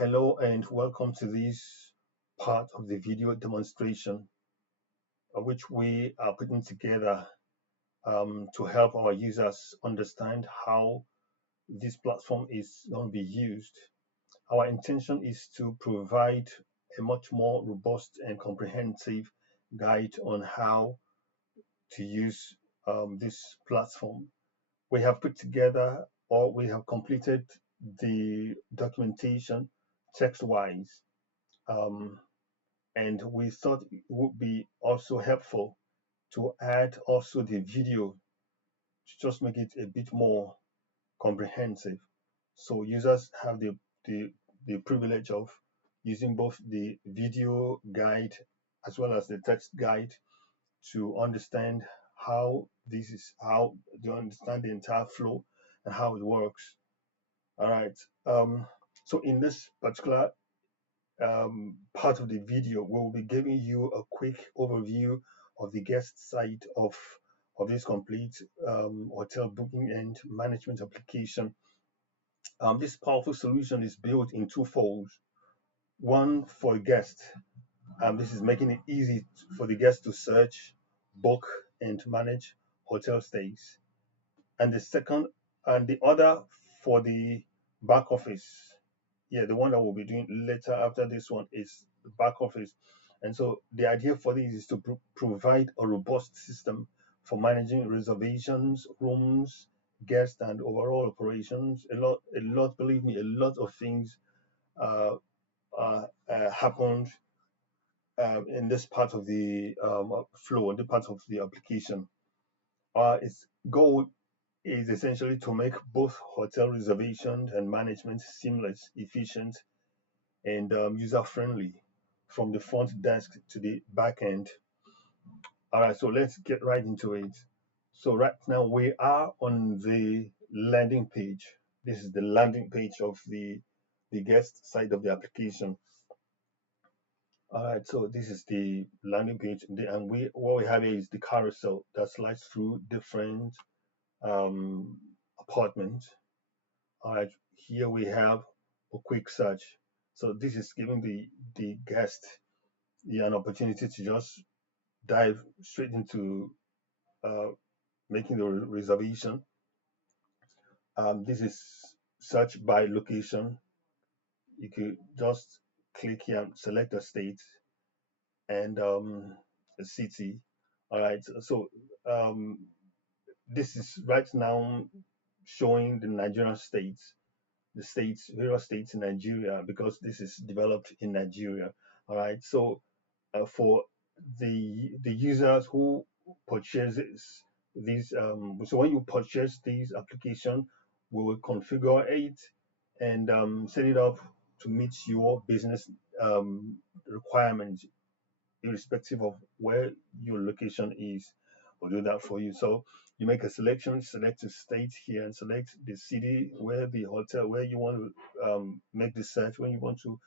Hello and welcome to this part of the video demonstration, which we are putting together to help our users understand how this platform is going to be used. Our intention is to provide a much more robust and comprehensive guide on how to use this platform. We have put together or we have completed the documentation text-wise. Um, and we thought it would be also helpful to add also the video to just make it a bit more comprehensive. So users have the privilege of using both the video guide as well as the text guide to understand how this is how to understand the entire flow and how it works. All right. So in this particular part of the video, we'll be giving you a quick overview of the guest side of this complete hotel booking and management application. This powerful solution is built in two folds. One for guests. This is making it easy for the guests to search, book, and manage hotel stays. And the other for the back office. Yeah, the one that we'll be doing later after this one is the back office. And so the idea for this is to provide a robust system for managing reservations, rooms, guests, and overall operations. Believe me, a lot of things uh, happened in this part of the flow, in the part of the application. Its goal is essentially to make both hotel reservation and management seamless, efficient, and user friendly from the front desk to the back end. All right, so let's get right into it. So right now we are on the landing page. This is the landing page of the guest side of the application. All right, so this is the landing page, and what we have here is the carousel that slides through different um, apartments. All right, here we have a quick search. So this is giving the guest an opportunity to just dive straight into uh, making the reservation. This is search by location. You could just click here and select a state and a city. All right, so um, this is right now showing the Nigerian states, various states in Nigeria, because this is developed in Nigeria. All right, so for the users who purchases these, so when you purchase these application, we will configure it and set it up to meet your business requirements, irrespective of where your location is. We'll do that for you. So you make a selection, select a state here, and select the city where the hotel, where you want to make the search, when you want to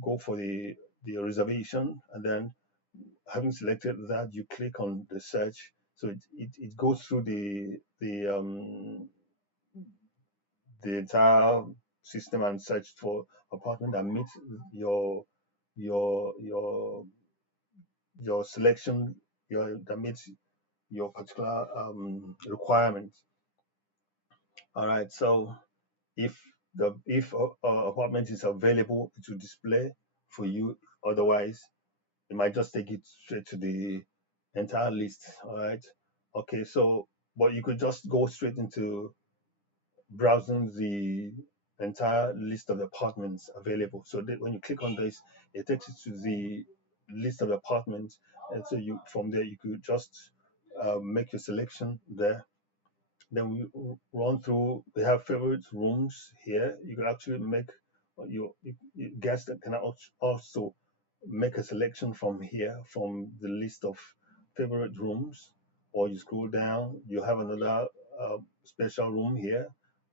go for the reservation, and then having selected that, you click on the search. So it goes through the entire system and search for apartment that meets your your your your selection, that meets your particular requirements. All right, so if apartment is available, it will display for you. Otherwise, it might just take it straight to the entire list. All right, okay, so but you could just go straight into browsing the entire list of apartments available. So that when you click on this, it takes you to the list of apartments, and so you from there you could just make your selection there. Then we run through. We have favorite rooms here. You can actually make your guest can also make a selection from here from the list of favorite rooms. Or you scroll down, you have another special room here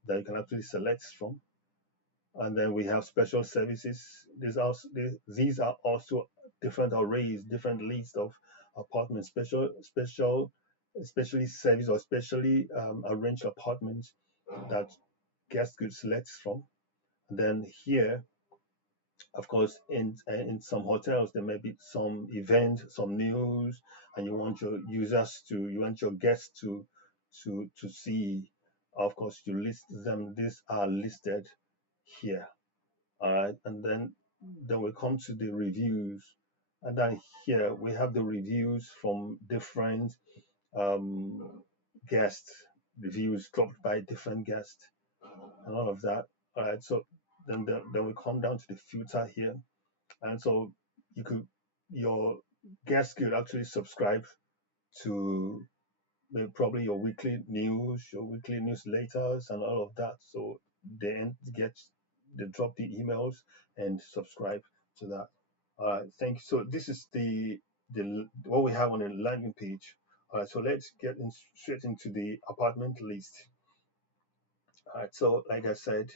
that you can actually select from. And then we have special services. These are also different arrays, different lists of apartments, especially service or specially arranged apartments that guests could select from. And then here Of course, in some hotels there may be some event, some news, and you want your guests to see. Of course, you list them. These are listed here. All right, and then we come to the reviews, and then here we have the reviews from different um, guests, reviews dropped by different guests, and all of that. All right, so then we come down to the filter here, and so you could your guest could actually subscribe to probably your weekly news, your weekly newsletters, and all of that. So they drop the emails and subscribe to that. All right, thank you. So this is the what we have on the landing page. All right, so let's get straight into the apartment list. All right, so like I said,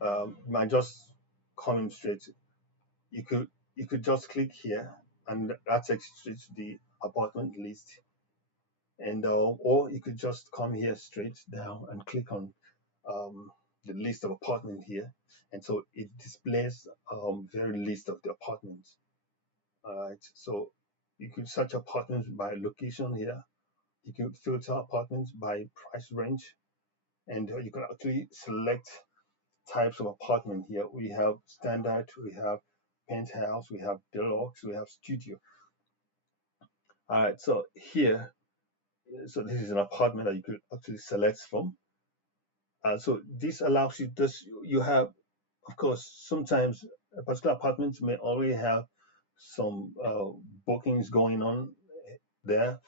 I just coming straight. You could you could just click here, and that takes you straight to the apartment list. And or you could just come here straight down and click on um, the list of apartments here, and so it displays very list of the apartments. All right, so you could search apartments by location here. You could filter apartments by price range, and you can actually select types of apartment here. We have standard, we have penthouse, we have deluxe, we have studio. All right, so here, so this is an apartment that you could actually select from. So this allows you this you have, of course, sometimes a particular apartment may already have some bookings going on there,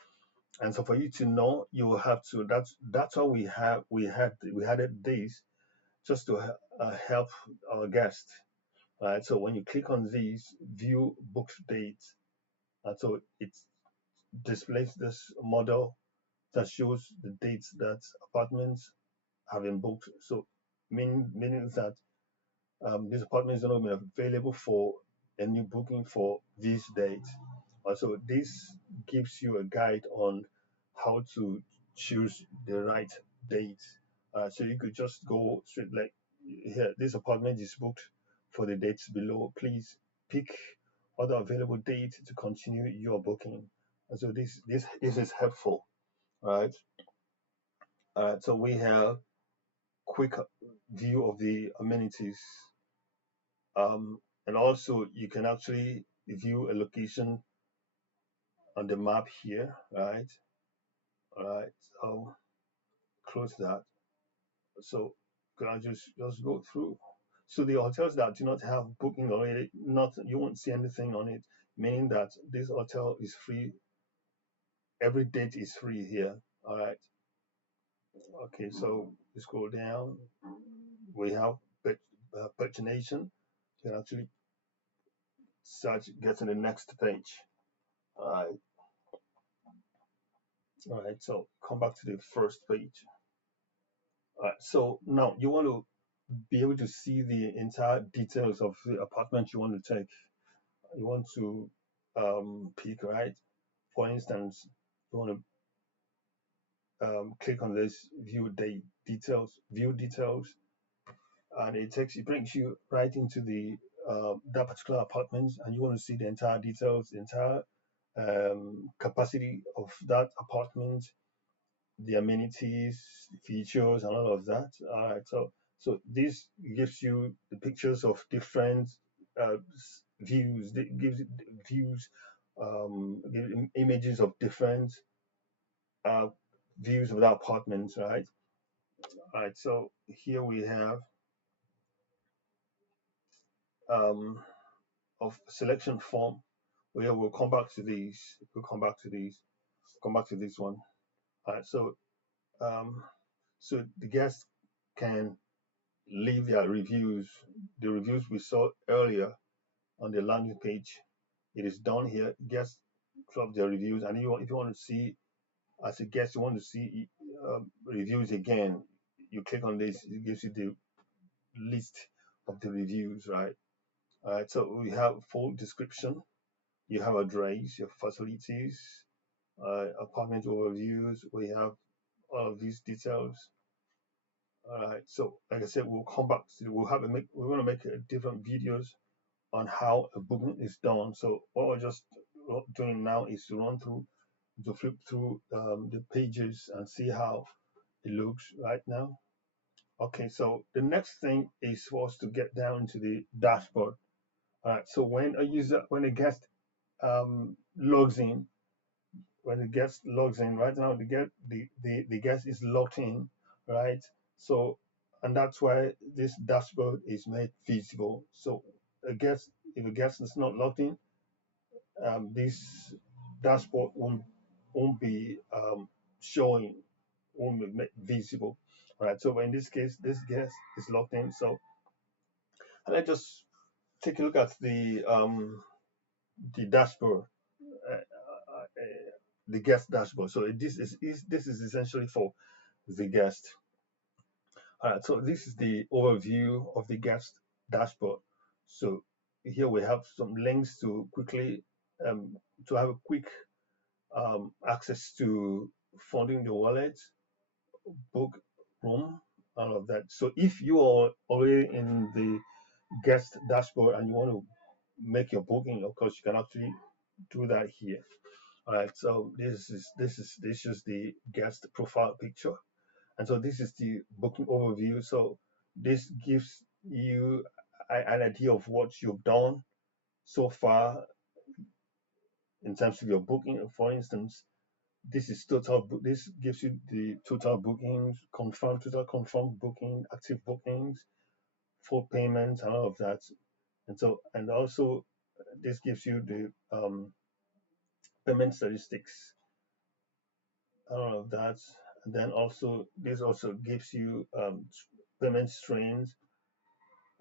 and so for you to know, you will have to. That's why we had this just to help our guests. Right. So when you click on these view booked dates, and so it displays this model that shows the dates that apartments have been booked. So meaning that this apartment is not going to be available for a new booking for this date. Also, this gives you a guide on how to choose the right date. So you could just go straight like here. This apartment is booked for the dates below. Please pick other available date to continue your booking. And so this is helpful, right? So we have quick view of the amenities. And also you can actually view a location on the map here, right? All right, so close that. So can I just go through? So the hotels that do not have booking already, not you won't see anything on it, meaning that this hotel is free. Every date is free here. All right. Okay, so we scroll down. We have pagination. You can actually search, get to the next page. All right. All right. So come back to the first page. All right. So now you want to be able to see the entire details of the apartment you want to take. You want to pick, right? For instance, you want to click on this view details, and it brings you right into the that particular apartment, and you want to see the entire details, the entire capacity of that apartment, the amenities, features, and all of that. All right, so this gives you the pictures of different views. It gives it views, images of different uh, views of the apartments. Right. All right. So here we have um, of selection form. We'll come back to these. We'll come back to these. Come back to this one. All right. Um, so the guests can leave their reviews. The reviews we saw earlier on the landing page, it is done here. Guests drop their reviews, and if you want to see, as a guest, you want to see reviews again, you click on this. It gives you the list of the reviews, right? All right. So we have full description. You have address, your facilities, apartment overviews. We have all of these details. All right. So like I said, we'll come back to we're gonna make different videos on how a booking is done. So what we're just doing now is to flip through the pages and see how it looks right now. Okay, so the next thing is for us to get down to the dashboard. All right, so when a guest logs in, when the guest logs in, right now the guest is logged in, right? So, and that's why this dashboard is made visible. So if a guest is not logged in, this dashboard won't be showing, won't be made visible. All right. So in this case, this guest is logged in. So let's just take a look at the dashboard, the guest dashboard. So this is essentially for the guest. All right. So this is the overview of the guest dashboard. So here we have some links to quickly to have a quick access to funding the wallet, book room, all of that. So if you are already in the guest dashboard and you want to make your booking, of course, you can actually do that here. All right. So this is the guest profile picture, and so this is the booking overview. So this gives you an idea of what you've done so far in terms of your booking. For instance, this gives you the total bookings, total confirmed booking, active bookings, full payments, and all of that. And also this gives you the payment statistics, all of that. And then also this also gives you payment streams,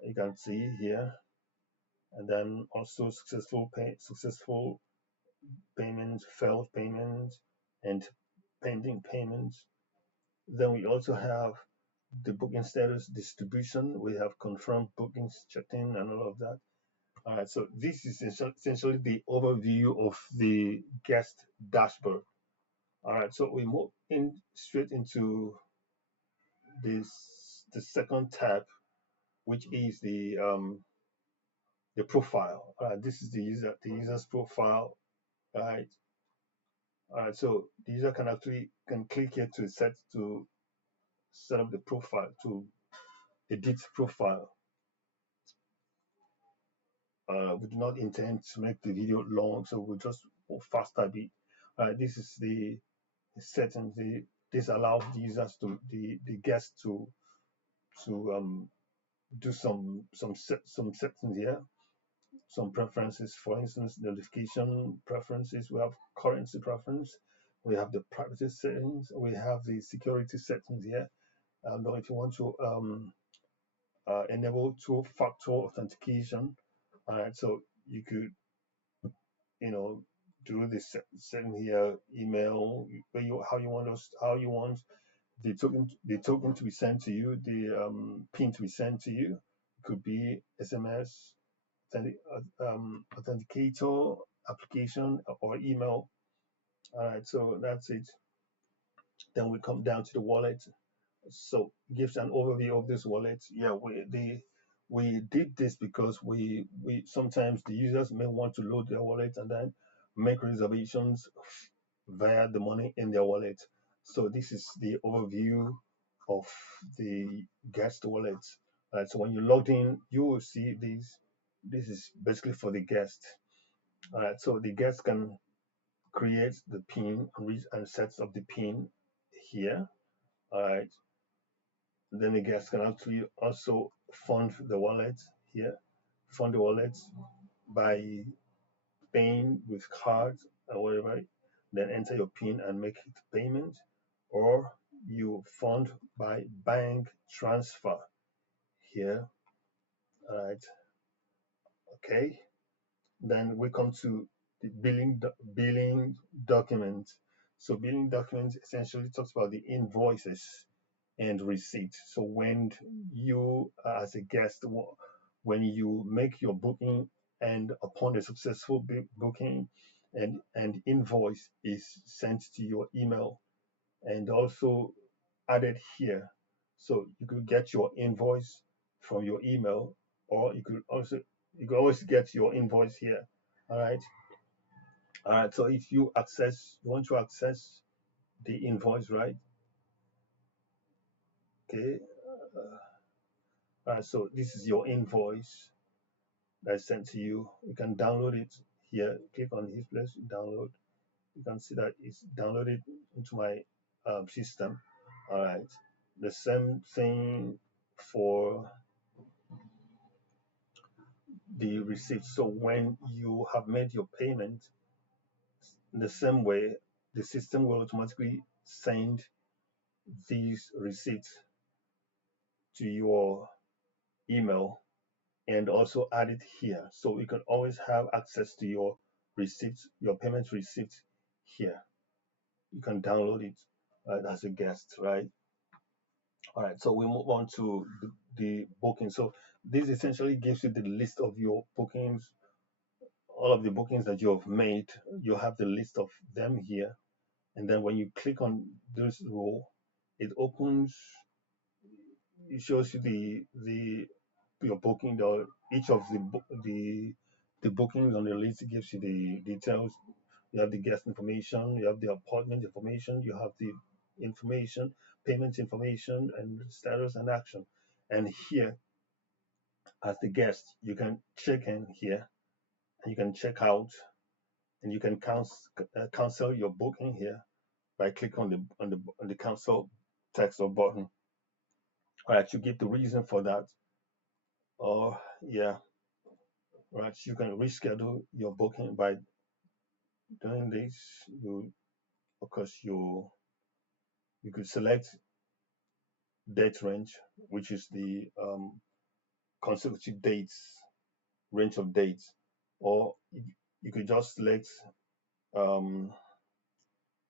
you can see here, and then also successful payments, failed payments, and pending payments. Then we also have the booking status distribution. We have confirmed bookings, checked in, and all of that. All right, so this is essentially the overview of the guest dashboard. All right, so we move in straight into the second tab, which is the profile. All right, this is the user's profile. All right, all right. So the user can actually click here to set up the profile, to edit profile. We do not intend to make the video long, so we'll just go faster a bit. This is the settings. This allows the users the guests to do some settings here, some preferences. For instance, notification preferences. We have currency preference. We have the privacy settings. We have the security settings here. Now, if you want to enable two-factor authentication, all right, so you could do this setting here, email, how you want the token to be sent to you, the pin to be sent to you. It could be SMS, authenticator, application, or email. All right, so that's it. Then we come down to the wallet. So it gives an overview of this wallet. Yeah, we did this because we sometimes the users may want to load their wallet and then make reservations via the money in their wallet. So this is the overview of the guest wallet. Right, so when you logged in, you will see this. This is basically for the guest. All right, so the guest can create the pin and sets up the pin here. All right, then the guest can actually also fund the wallet here, fund the wallet by paying with cards or whatever, then enter your PIN and make it payment, or you fund by bank transfer here. All right, okay. Then we come to the billing document. So billing documents essentially talks about the invoices and receipts. So when you as a guest, when you make your booking and upon a successful booking and invoice is sent to your email and also added here. So you could get your invoice from your email, or you could always get your invoice here. All right. All right. So if you want to access the invoice, right? Okay. All right. So this is your invoice that's sent to you. You can download it here. Click on his place, download. You can see that it's downloaded into my system. All right. The same thing for the receipt. So when you have made your payment, in the same way, the system will automatically send these receipts to your email and also add it here. So you can always have access to your receipts, your payment receipt here. You can download it as a guest, right? All right, so we move on to the booking. So this essentially gives you the list of your bookings, all of the bookings that you have made. You have the list of them here, and then when you click on this row, it opens. It shows you the your booking. Each of the bookings on the list. It gives you the details. You have the guest information. You have the appointment information. You have the information, payment information, and status and action. And here, as the guest, you can check in here, and you can check out, and you can cancel your booking here by clicking on the cancel text or button. All right, you give the reason for that. Or yeah, right. You can reschedule your booking by doing this. You of course you could select date range, which is the consecutive dates, range of dates, or you could just select um,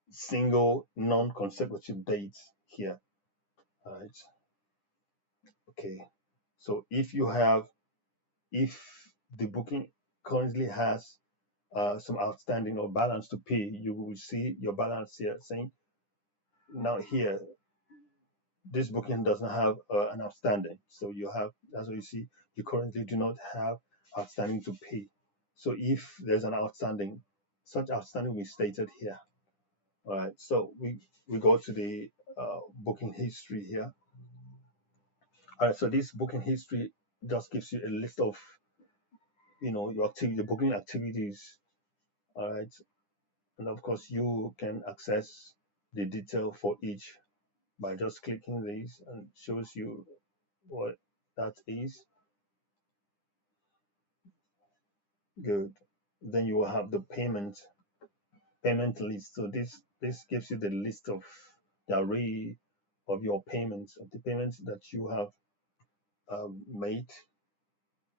single non-consecutive dates here. All right. Okay. So if the booking currently has some outstanding or balance to pay, you will see your balance here saying now here this booking doesn't have an outstanding. So you have, that's what you see, you currently do not have outstanding to pay. So if there's an outstanding, such outstanding will be stated here. All right, so we go to the booking history here. All right, so this booking history just gives you a list of your booking activities. All right, and of course you can access the detail for each by just clicking this, and shows you what that is. Good. Then you will have the payment list. So this gives you the list of the array of your payments, of the payments that you have made.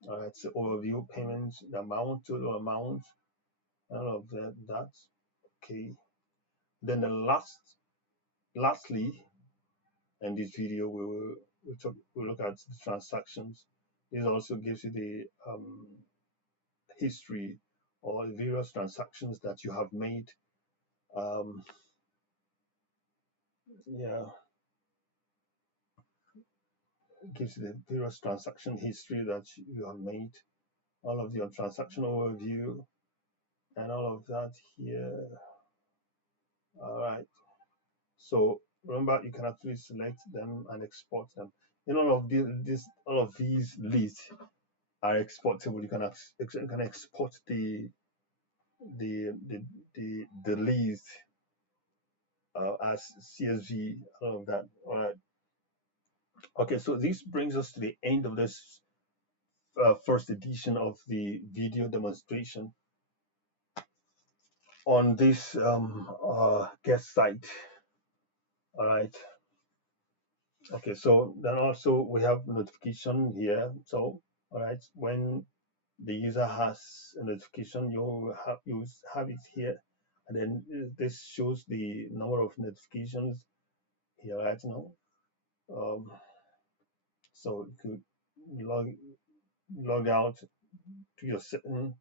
All right, so overview payments, the amount, total amount, all of that. That's okay. Then lastly, in this video, we'll look at the transactions. This also gives you the history or various transactions that you have made. Um, yeah, it gives you the various transaction history that you have made, all of your transaction overview, and all of that here. All right. So remember, you can actually select them and export them. And all of these lists are exportable. You can export the the the list as CSV, all of that. All right. Okay, so this brings us to the end of this first edition of the video demonstration on this guest site. All right. Okay, so then also we have notification here. So, all right, when the user has a notification, you have it here, and then this shows the number of notifications here right now. Um, so you could log out to your setting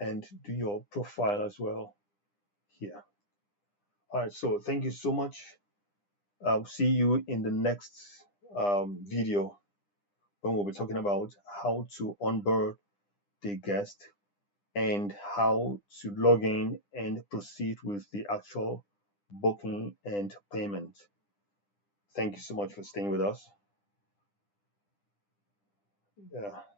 and do your profile as well here. All right, so thank you so much. I'll see you in the next video when we'll be talking about how to onboard the guest and how to log in and proceed with the actual booking and payment. Thank you so much for staying with us. Yeah.